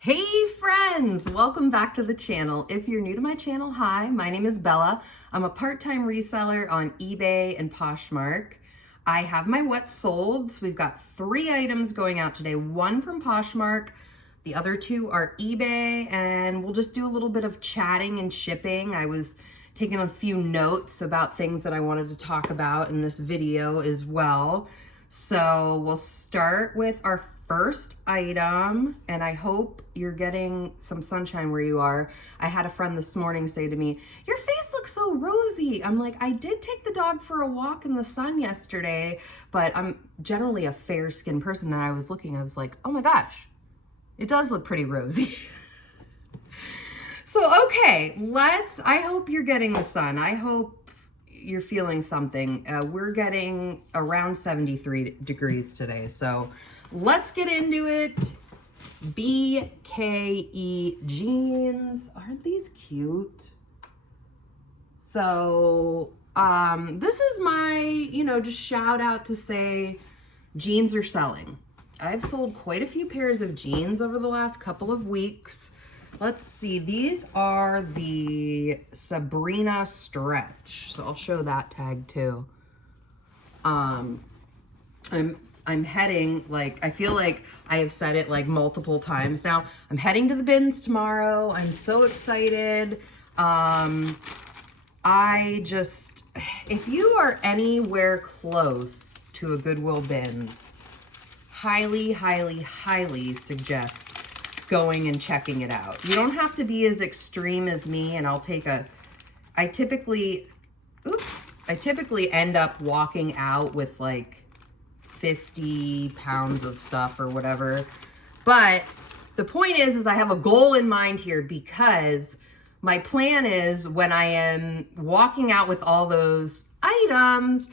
Hey friends, welcome back to the channel. If you're new to my channel, hi, my name is Bella. I'm a part-time reseller on eBay and Poshmark. I have my what sold. We've got 3 items going out today, 1 from Poshmark, the other 2 are eBay, and we'll just do a little bit of chatting and shipping. I was taking a few notes about things that I wanted to talk about in this video as well. So we'll start with our first item, and I hope you're getting some sunshine where you are. I had a friend this morning say to me, "Your face looks so rosy." I'm like, I did take the dog for a walk in the sun yesterday, but I'm generally a fair-skinned person, and I was like, oh my gosh, it does look pretty rosy. So, okay, I hope you're getting the sun. I hope you're feeling something. We're getting around 73 degrees today, so let's get into it. BKE jeans. Aren't these cute? So, this is my, just shout out to say jeans are selling. I've sold quite a few pairs of jeans over the last couple of weeks. Let's see, these are the Sabrina stretch. So I'll show that tag too. I'm heading, I feel like I have said it like multiple times now. I'm heading to the bins tomorrow. I'm so excited. If you are anywhere close to a Goodwill bins, highly, highly, highly suggest going and checking it out. You don't have to be as extreme as me, and I typically end up walking out with like 50 pounds of stuff or whatever. But the point is I have a goal in mind here, because my plan is when I am walking out with all those items,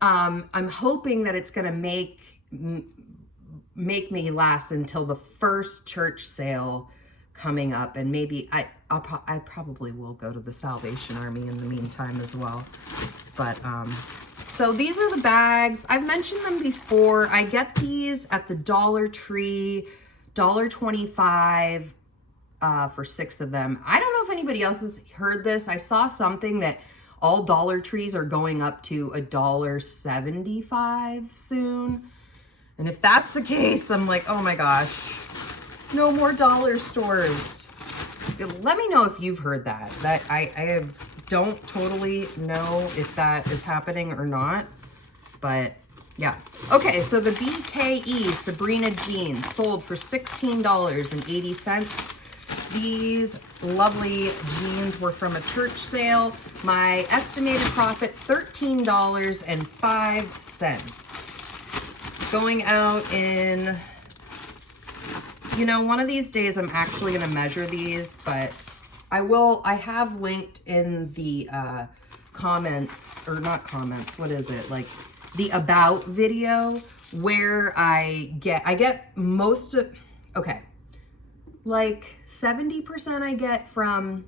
I'm hoping that it's going to make me last until the first church sale coming up, and maybe I probably will go to the Salvation Army in the meantime as well. But so these are the bags. I've mentioned them before. I get these at the Dollar Tree, $1.25 for 6 of them. I don't know if anybody else has heard this. I saw something that all Dollar Trees are going up to $1.75 soon. And if that's the case, I'm like, oh my gosh, no more dollar stores. Let me know if you've heard that. I don't totally know if that is happening or not, but yeah. Okay, so the BKE Sabrina jeans sold for $16.80. These lovely jeans were from a church sale. My estimated profit, $13.05. Going out in, one of these days I'm actually going to measure these, but I have linked in the comments, or not comments, what is it, like the about video, where I get most of, okay, like 70% I get from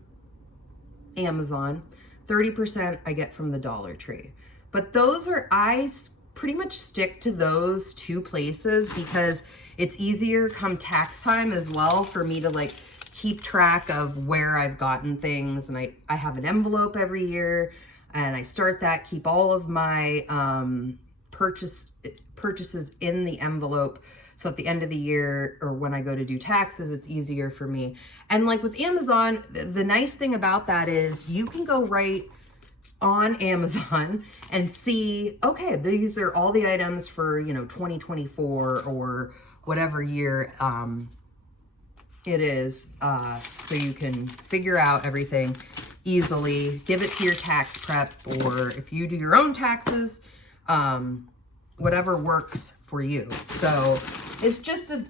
Amazon, 30% I get from the Dollar Tree. But I pretty much stick to those 2 places because it's easier come tax time as well for me to keep track of where I've gotten things. And I have an envelope every year, and I start that, keep all of my purchases in the envelope. So at the end of the year, or when I go to do taxes, it's easier for me. And like with Amazon, the nice thing about that is you can go right on Amazon and see, okay, these are all the items for, 2024 or whatever year it is. So you can figure out everything easily, give it to your tax prep, or if you do your own taxes, whatever works for you. So it's just a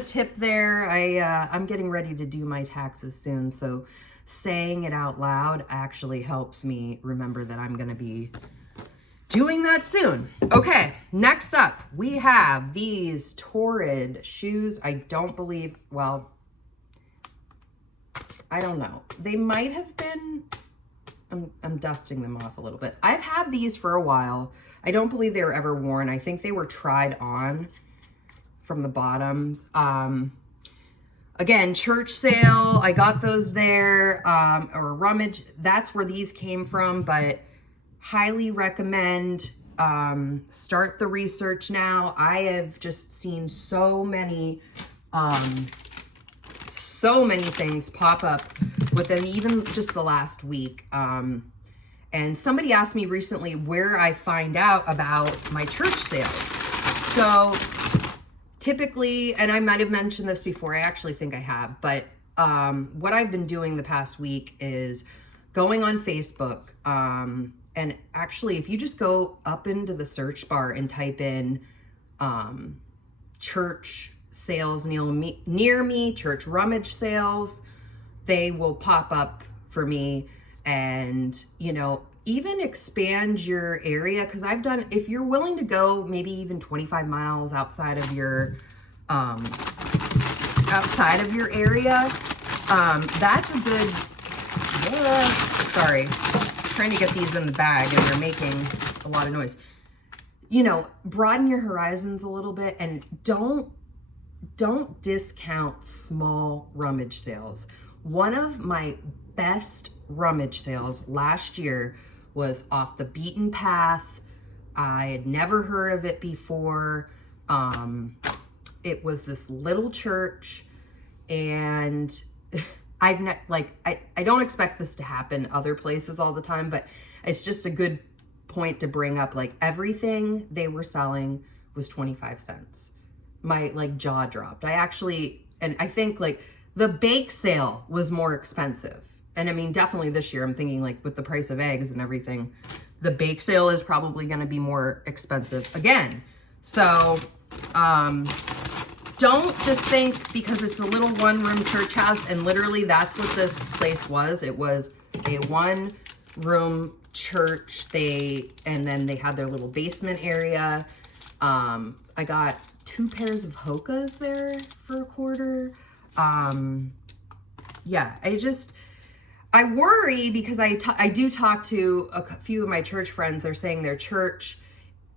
tip there. I'm getting ready to do my taxes soon, so saying it out loud actually helps me remember that I'm going to be doing that soon. Okay, next up, we have these Torrid shoes. I don't believe, well, I don't know. They might have been, I'm dusting them off a little bit. I've had these for a while. I don't believe they were ever worn. I think they were tried on from the bottoms. again, church sale, I got those there, or rummage. That's where these came from, but highly recommend, start the research now. I have just seen so many things pop up within even just the last week. And somebody asked me recently where I find out about my church sales. So typically, and I might have mentioned this before, I actually think I have, but what I've been doing the past week is going on Facebook. And actually, if you just go up into the search bar and type in church sales near me, church rummage sales, they will pop up for me. And, you know, even expand your area, because I've done, if you're willing to go maybe even 25 miles outside of your area, that's a good, sorry, trying to get these in the bag and they're making a lot of noise. You know, broaden your horizons a little bit, and don't discount small rummage sales. One of my best rummage sales last year was off the beaten path. I had never heard of it before. It was this little church, and I don't expect this to happen other places all the time, but it's just a good point to bring up. Like, everything they were selling was 25 cents. My jaw dropped. I think the bake sale was more expensive. And I mean, definitely this year, I'm thinking with the price of eggs and everything, the bake sale is probably going to be more expensive again. So, don't just think because it's a little one-room church house, and literally that's what this place was. It was a one-room church. And then they had their little basement area. I got 2 pairs of Hokas there for $1. Yeah, I worry because I do talk to a few of my church friends. They're saying their church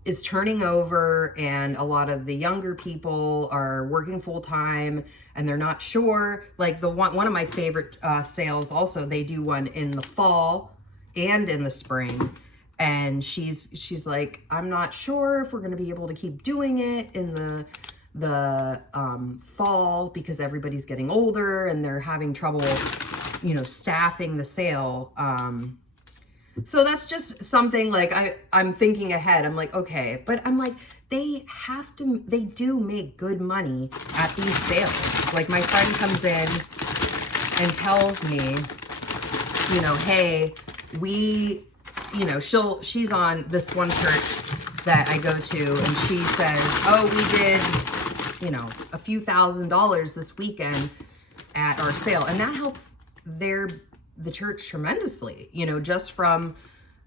is turning over, and a lot of the younger people are working full time, and they're not sure. One of my favorite sales, also, they do one in the fall and in the spring, and she's like, I'm not sure if we're going to be able to keep doing it in the fall because everybody's getting older and they're having trouble, staffing the sale. So that's just something I'm thinking ahead. I'm like, okay, but I'm like, they do make good money at these sales. My friend comes in and tells me, hey, she's on this one church that I go to, and she says, oh, we did, a few $1,000s this weekend at our sale. And that helps the church tremendously, just from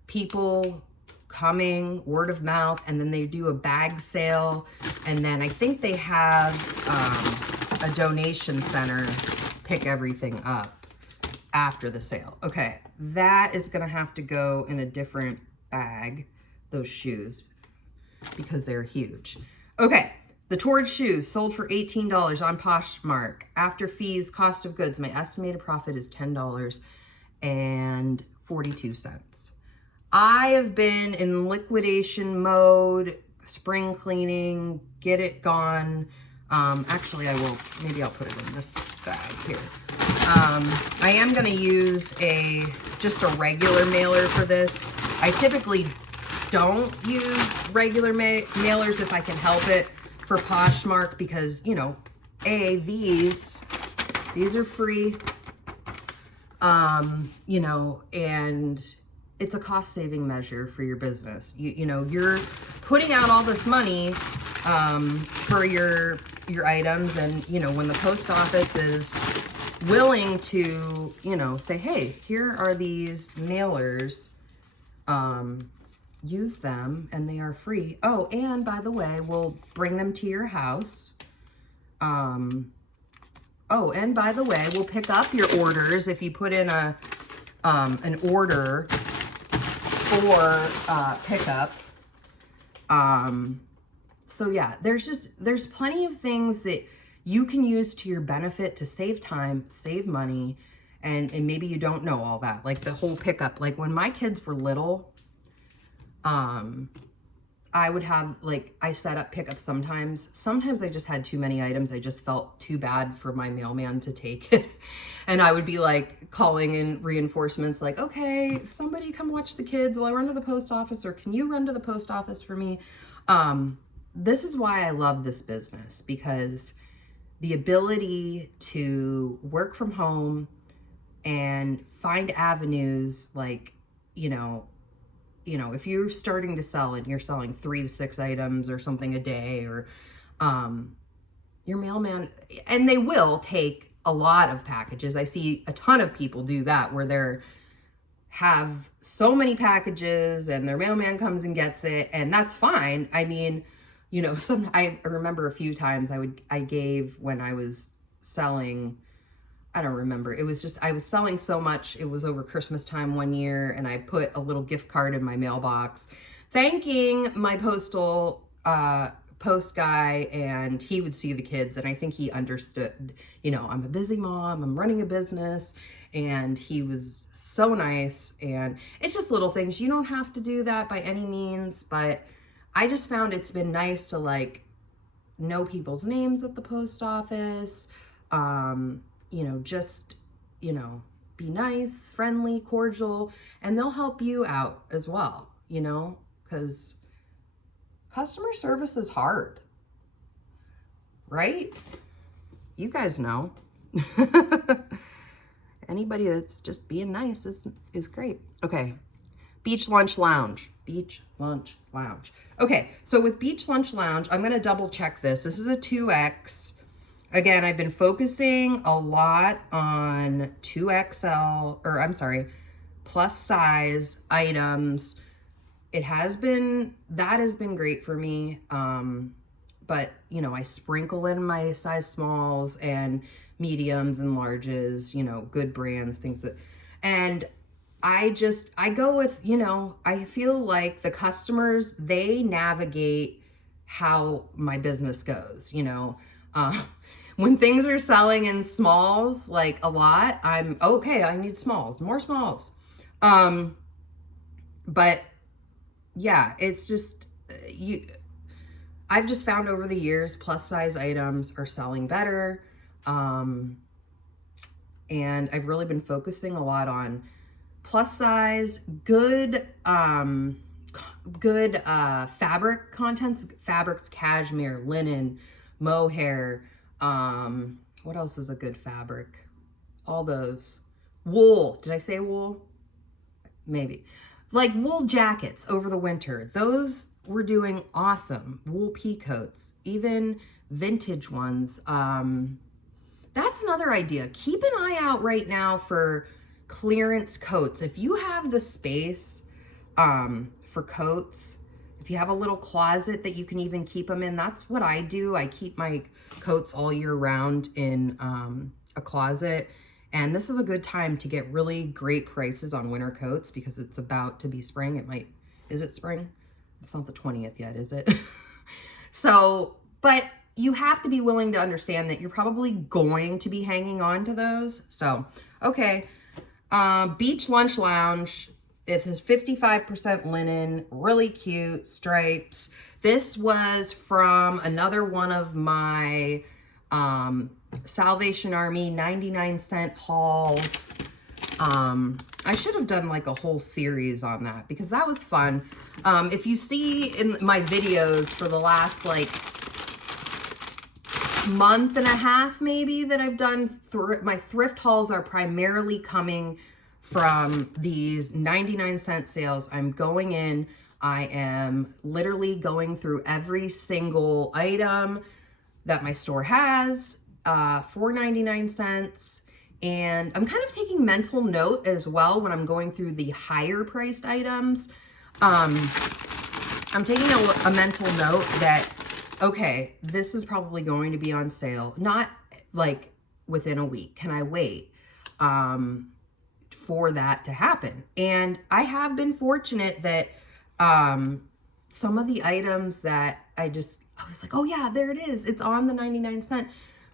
people coming, word of mouth, and then they do a bag sale. And then I think they have a donation center pick everything up after the sale. Okay, that is gonna have to go in a different bag, those shoes, because they're huge. Okay, the Torrid shoes sold for $18 on Poshmark. After fees, cost of goods, my estimated profit is $10.42. I have been in liquidation mode, spring cleaning, get it gone. Actually, maybe I'll put it in this bag here. I am gonna use just a regular mailer for this. I typically don't use regular mailers if I can help it for Poshmark, because, these are free, and it's a cost-saving measure for your business. You're putting out all this money for your items, and when the post office is willing to say, hey, here are these mailers, use them and they are free. Oh, and by the way, we'll bring them to your house. Oh, and by the way, we'll pick up your orders if you put in an order for pickup. So yeah, there's plenty of things that you can use to your benefit to save time, save money, and maybe you don't know all that. Like the whole pickup, like when my kids were little, I would have, like, I set up pickup sometimes. Sometimes I just had too many items. I just felt too bad for my mailman to take it. And I would be like calling in reinforcements like, okay, somebody come watch the kids while I run to the post office, or can you run to the post office for me? This is why I love this business, because the ability to work from home and find avenues, like, if you're starting to sell and you're selling 3 to 6 items or something a day, or your mailman, and they will take a lot of packages. I see a ton of people do that, where they're have so many packages and their mailman comes and gets it, and that's fine. I mean, I remember a few times I gave, when I was selling, I don't remember. It was just, I was selling so much. It was over Christmas time one year, and I put a little gift card in my mailbox thanking my postal post guy, and he would see the kids, and I think he understood, I'm a busy mom, I'm running a business, and he was so nice. And it's just little things. You don't have to do that by any means, but I just found it's been nice to, like, know people's names at the post office, just, be nice, friendly, cordial, and they'll help you out as well, because customer service is hard, right? You guys know. Anybody that's just being nice is great. Okay. Beach Lunch Lounge. Beach Lunch Lounge. Okay, so with Beach Lunch Lounge, I'm going to double check this. This is a 2X. Again, I've been focusing a lot on 2XL, or I'm sorry, plus size items. That has been great for me. But, I sprinkle in my size smalls and mediums and larges, good brands, things that, and I go with, I feel like the customers, they navigate how my business goes, when things are selling in smalls, like a lot, I'm okay. I need smalls, more smalls. But yeah, it's just, I've just found over the years, plus size items are selling better. And I've really been focusing a lot on plus size, good fabric contents, fabrics, cashmere, linen, mohair. What else is a good fabric? All those. Wool. Did I say wool? Maybe. Like wool jackets over the winter. Those were doing awesome. Wool pea coats, even vintage ones. That's another idea. Keep an eye out right now for clearance coats. If you have the space for coats, if you have a little closet that you can even keep them in, that's what I do. I keep my coats all year round in a closet. And this is a good time to get really great prices on winter coats, because it's about to be spring. Is it spring? It's not the 20th yet, is it? So, but you have to be willing to understand that you're probably going to be hanging on to those. So, okay. Beach Lunch Lounge. It has 55% linen, really cute stripes. This was from another one of my Salvation Army 99-cent hauls. I should have done like a whole series on that, because that was fun. If you see in my videos for the last like month and a half maybe that I've done, my thrift hauls are primarily coming from these 99-cent sales. I'm going in, I am literally going through every single item that my store has for 99 cents. And I'm kind of taking mental note as well when I'm going through the higher priced items. I'm taking a mental note that, okay, this is probably going to be on sale, not like within a week. Can I wait for that to happen? And I have been fortunate that some of the items that I was like, oh yeah, there it is. It's on the 99 cent.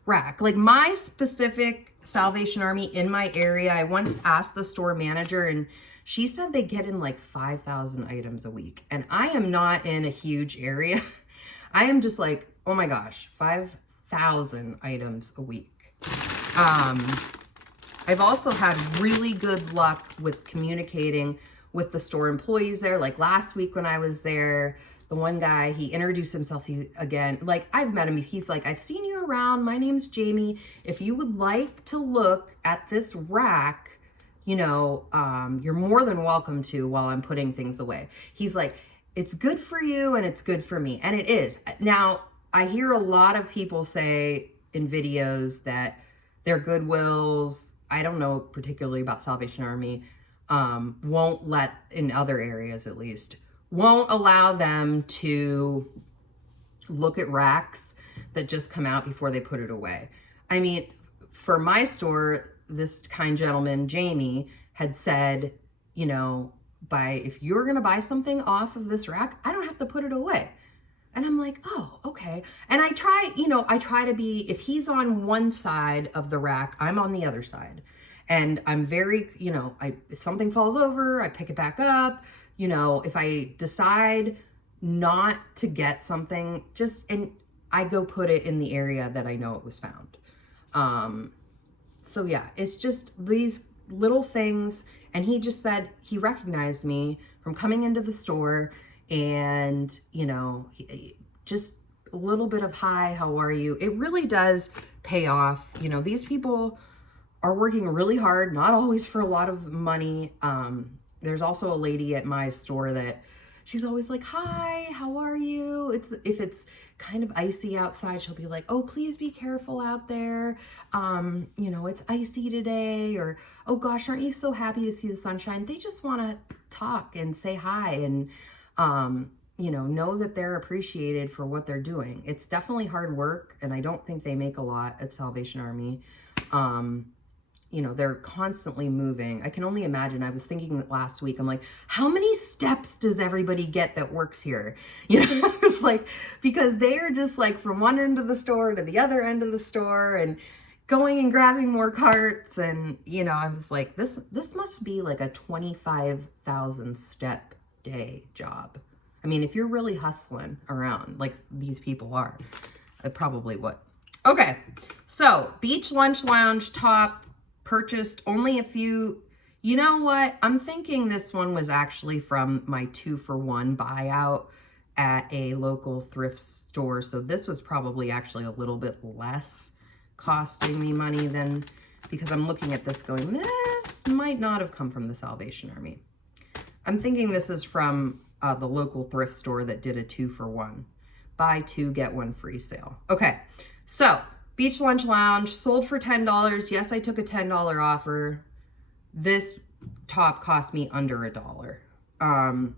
rack. Like my specific Salvation Army in my area, I once asked the store manager and she said they get in like 5,000 items a week. And I am not in a huge area. I am just like, oh my gosh, 5,000 items a week. I've also had really good luck with communicating with the store employees there. Like last week when I was there, the one guy, he introduced himself again. Like I've met him. He's like, I've seen you around. My name's Jamie. If you would like to look at this rack, you know, you're more than welcome to while I'm putting things away. He's like, it's good for you and it's good for me. And it is. Now, I hear a lot of people say in videos that their Goodwills, I don't know particularly about Salvation Army, won't let, in other areas at least, won't allow them to look at racks that just come out before they put it away. I mean, for my store, this kind gentleman, Jamie, had said, you know, if you're gonna buy something off of this rack, I don't have to put it away. And I'm like, oh, okay. And I try to be, if he's on one side of the rack, I'm on the other side. And I'm very, you know, if something falls over, I pick it back up. You know, if I decide not to get something, and I go put it in the area that I know it was found. So yeah, it's just these little things. And he just said he recognized me from coming into the store. And, you know, just a little bit of hi, how are you? It really does pay off. You know, these people are working really hard, not always for a lot of money. There's also a lady at my store that she's always like, hi, how are you? If it's kind of icy outside, she'll be like, oh, please be careful out there. You know, it's icy today, or, oh gosh, aren't you so happy to see the sunshine? They just want to talk and say hi and, you know that they're appreciated for what they're doing. It's definitely hard work, and I don't think they make a lot at Salvation Army. You know, they're constantly moving. I can only imagine. I was thinking that last week, I'm like, how many steps does everybody get that works here? You know, it's like, because they are just like from one end of the store to the other end of the store and going and grabbing more carts. And, you know, I was like, this must be like a 25,000 step day job. I mean, if you're really hustling around like these people are, it probably would. Okay, so Beach Lunch Lounge top, purchased only a few. You know what? I'm thinking this one was actually from my 2-for-1 buyout at a local thrift store. So this was probably actually a little bit less costing me money than, because I'm looking at this going, this might not have come from the Salvation Army. I'm thinking this is from the local thrift store that did a 2-for-1. Buy 2, get 1 free sale. Okay, so Beach Lunch Lounge sold for $10. Yes, I took a $10 offer. This top cost me under $1.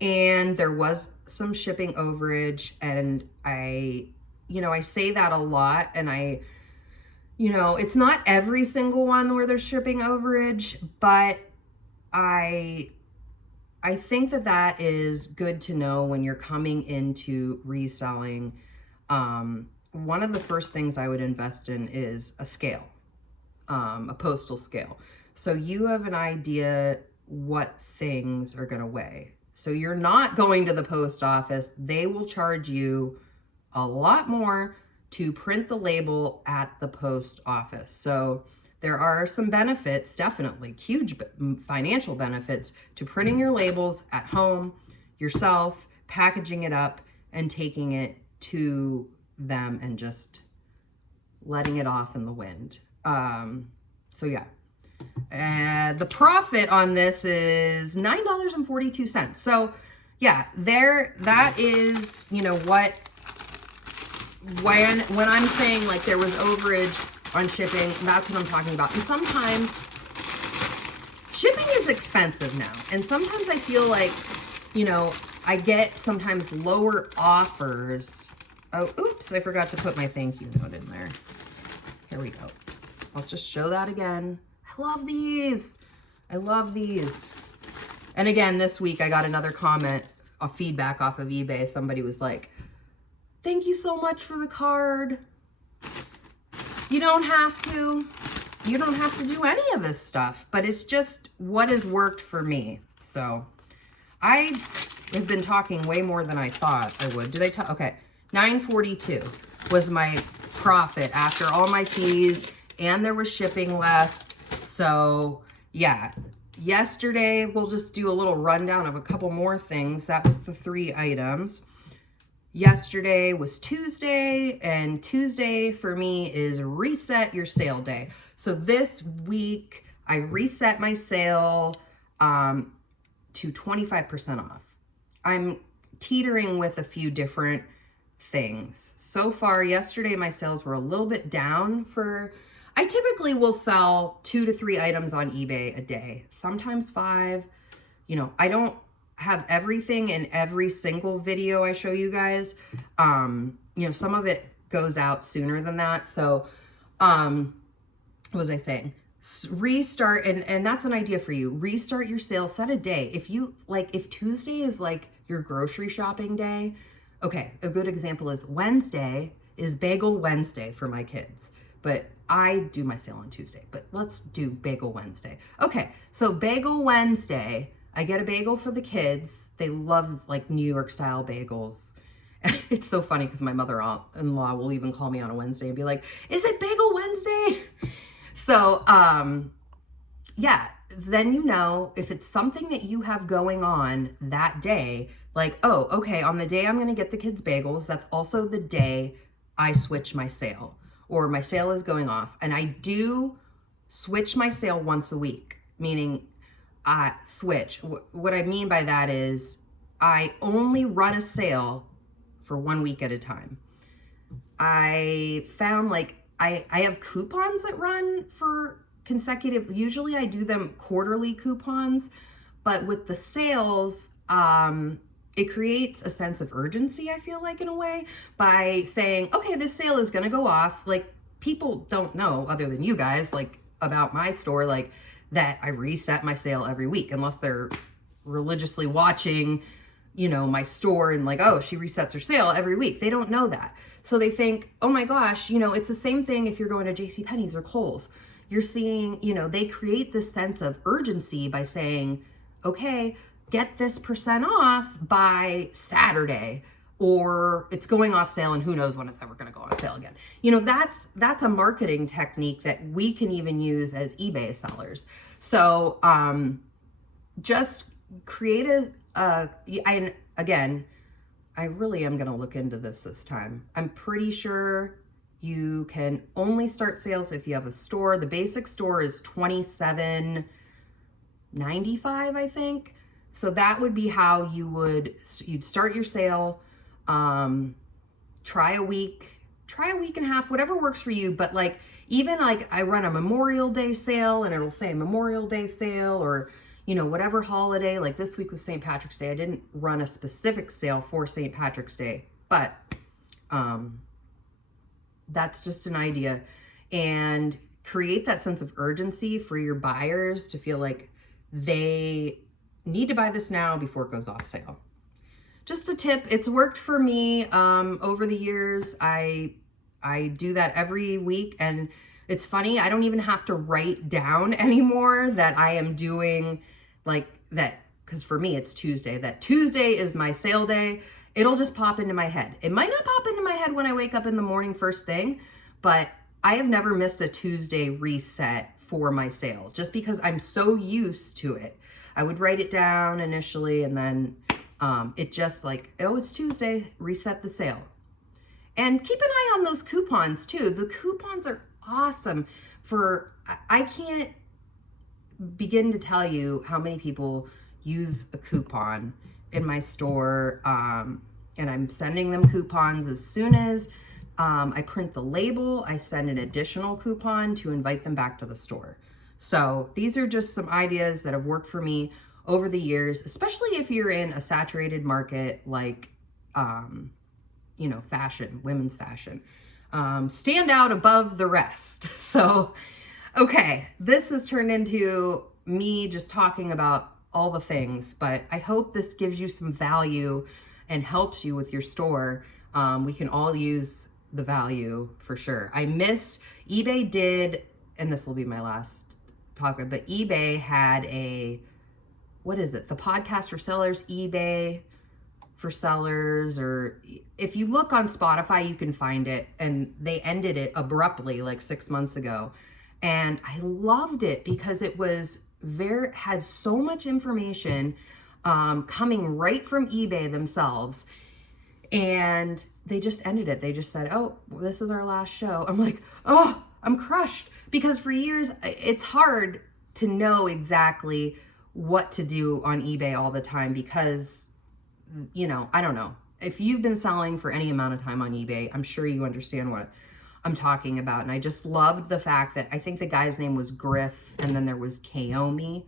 And there was some shipping overage, and I say that a lot, and it's not every single one where there's shipping overage, but I think that is good to know when you're coming into reselling. One of the first things I would invest in is a scale, a postal scale. So you have an idea what things are going to weigh. So you're not going to the post office. They will charge you a lot more to print the label at the post office. So there are some benefits, definitely huge financial benefits to printing your labels at home yourself, packaging it up and taking it to them and just letting it off in the wind. So yeah, the profit on this is $9.42. So yeah, that is, what, when I'm saying like there was overage on shipping, that's what I'm talking about. And sometimes shipping is expensive now. And sometimes I feel like, I get sometimes lower offers. Oh, oops, I forgot to put my thank you note in there. Here we go. I'll just show that again. I love these. I love these. And again, this week I got another comment, a feedback off of eBay. Somebody was like, thank you so much for the card. you don't have to do any of this stuff, but it's just what has worked for me. So I have been talking way more than I thought I would. Did I talk? Okay. $9.42 was my profit after all my fees, and there was shipping left. So yeah, yesterday we'll just do a little rundown of a couple more things. That was the 3 items. Yesterday was Tuesday, and Tuesday for me is reset your sale day. So this week I reset my sale to 25% off. I'm teetering with a few different things. So far, yesterday my sales were a little bit down I typically will sell 2 to 3 items on eBay a day, sometimes 5. You know, I don't have everything in every single video I show you guys. You know, some of it goes out sooner than that. So, what was I saying? Restart, and that's an idea for you. Restart your sale, set a day. If Tuesday is like your grocery shopping day, okay, a good example is Wednesday is Bagel Wednesday for my kids. But I do my sale on Tuesday, but let's do Bagel Wednesday. Okay, so Bagel Wednesday, I get a bagel for the kids. They love like New York style bagels. It's so funny because my mother-in-law will even call me on a Wednesday and be like, is it Bagel Wednesday? So, yeah, then you know if it's something that you have going on that day, like, oh, okay, on the day I'm going to get the kids bagels, that's also the day I switch my sale, or my sale is going off. And I do switch my sale once a week, meaning switch. What I mean by that is I only run a sale for 1 week at a time. I found like I have coupons that run for consecutive. Usually I do them quarterly coupons, but with the sales, it creates a sense of urgency, I feel like, in a way, by saying, okay, this sale is going to go off. Like, people don't know, other than you guys, like, about my store, like, that I reset my sale every week, unless they're religiously watching, you know, my store and like, oh, she resets her sale every week. They don't know that. So they think, oh my gosh, you know, it's the same thing if you're going to JCPenney's or Kohl's. You're seeing, you know, they create this sense of urgency by saying, okay, get this % off by Saturday, or it's going off sale and who knows when it's ever going to go on sale again. You know, that's a marketing technique that we can even use as eBay sellers. So just create I really am going to look into this time. I'm pretty sure you can only start sales if you have a store. The basic store is $27.95, I think. So that would be how you'd start your sale. Try a week and a half, whatever works for you. But like, even like I run a Memorial Day sale and it'll say Memorial Day sale, or, you know, whatever holiday, like this week was St. Patrick's Day. I didn't run a specific sale for St. Patrick's Day, but, that's just an idea. And create that sense of urgency for your buyers to feel like they need to buy this now before it goes off sale. Just a tip. It's worked for me over the years. I do that every week, and it's funny, I don't even have to write down anymore that I am doing like that, because for me it's Tuesday. That Tuesday is my sale day. It'll just pop into my head. It might not pop into my head when I wake up in the morning first thing, but I have never missed a Tuesday reset for my sale, just because I'm so used to it. I would write it down initially, and then it just like, oh, it's Tuesday, reset the sale. And keep an eye on those coupons too. The coupons are awesome I can't begin to tell you how many people use a coupon in my store. And I'm sending them coupons as soon as I print the label. I send an additional coupon to invite them back to the store. So these are just some ideas that have worked for me over the years, especially if you're in a saturated market like, you know, fashion, women's fashion. Stand out above the rest. So, okay, this has turned into me just talking about all the things, but I hope this gives you some value and helps you with your store. We can all use the value for sure. I miss, eBay did, and this will be my last talk, but eBay had a, what is it? The podcast for sellers, eBay for sellers, or if you look on Spotify, you can find it. And they ended it abruptly like 6 months ago. And I loved it because it was had so much information coming right from eBay themselves. And they just ended it. They just said, oh, this is our last show. I'm like, oh, I'm crushed. Because for years, it's hard to know exactly what to do on eBay all the time because, you know, I don't know. If you've been selling for any amount of time on eBay, I'm sure you understand what I'm talking about. And I just loved the fact that I think the guy's name was Griff, and then there was Kaomi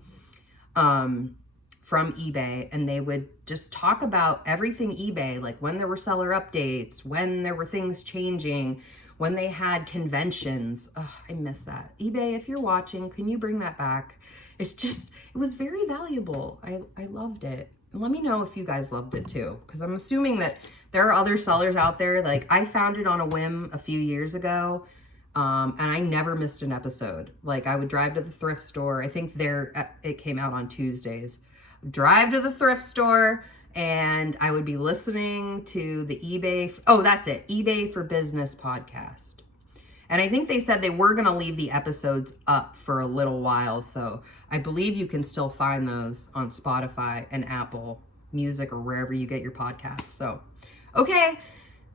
from eBay, and they would just talk about everything eBay, like when there were seller updates, when there were things changing, when they had conventions. Oh, I miss that. eBay, if you're watching, can you bring that back? It's just, it was very valuable. I loved it. And let me know if you guys loved it too, because I'm assuming that there are other sellers out there. Like, I found it on a whim a few years ago, and I never missed an episode. Like, I would drive to the thrift store. I think it came out on Tuesdays. Drive to the thrift store, and I would be listening to the eBay, oh, that's it, eBay for Business podcast. And I think they said they were going to leave the episodes up for a little while, so I believe you can still find those on Spotify and Apple Music or wherever you get your podcasts. So, okay,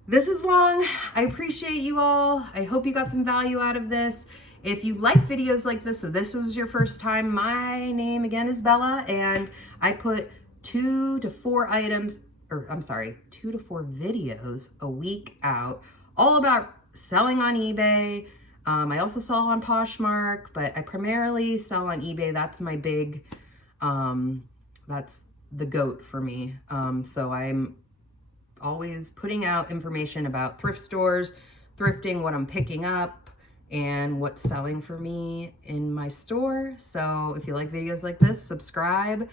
this is long. I appreciate you all. I hope you got some value out of this. If you like videos like this, if this was your first time, my name again is Bella, and I put 2 to 4 videos a week out, all about selling on eBay. I also sell on Poshmark, but I primarily sell on eBay. That's my big, that's the GOAT for me. So I'm always putting out information about thrift stores, thrifting, what I'm picking up, and what's selling for me in my store. So if you like videos like this, subscribe,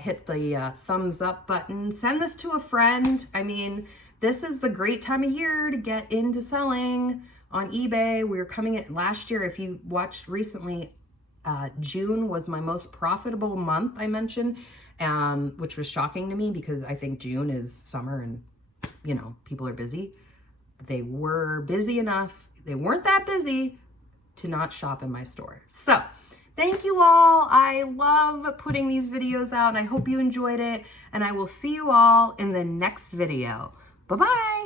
hit the thumbs up button, send this to a friend. I mean, this is the great time of year to get into selling on eBay. We were coming in last year. If you watched recently, June was my most profitable month, I mentioned, which was shocking to me because I think June is summer and, you know, people are busy. They were busy enough. They weren't that busy to not shop in my store. So thank you all. I love putting these videos out, and I hope you enjoyed it. And I will see you all in the next video. Bye-bye.